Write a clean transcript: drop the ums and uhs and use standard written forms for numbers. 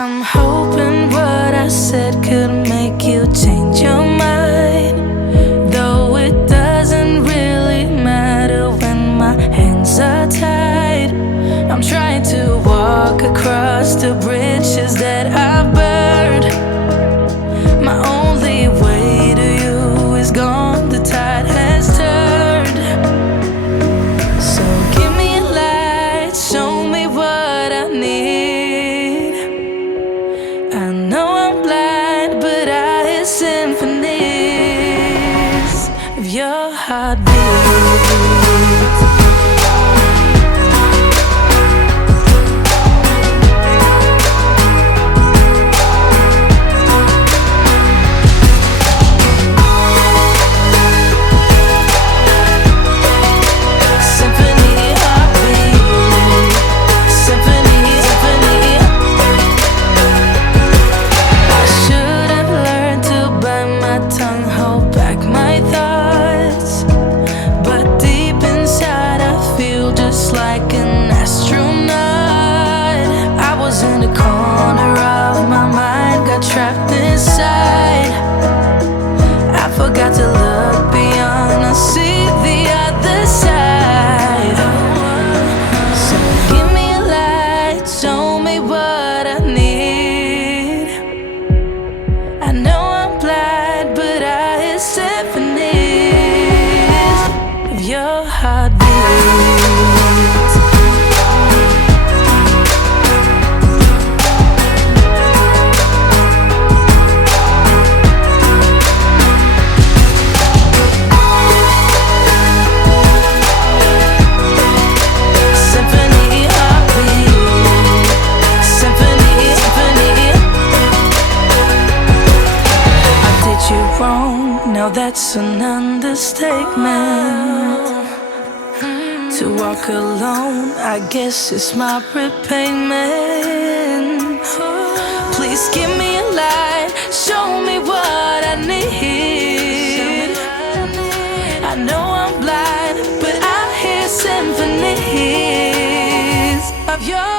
I'm hoping what I said could make you change your mind, though it doesn't really matter when my hands are tied. I'm trying to walk across the bridges that I've burned. My only way to you is gone, the tide has turned. So give me a light, show me what I need. I know I'm blind, but I hear symphonies of your heartbeat. Like an astronaut, I was in the corner of my mind, got trapped inside. I forgot to look beyond and see the other side. So give me a light, show me what I need. I know I'm blind, but I hear symphonies of your heartbeat. Now that's an understatement. To walk alone, I guess it's my repayment. Please give me a light, show me what I need. I know I'm blind, but I hear symphonies of your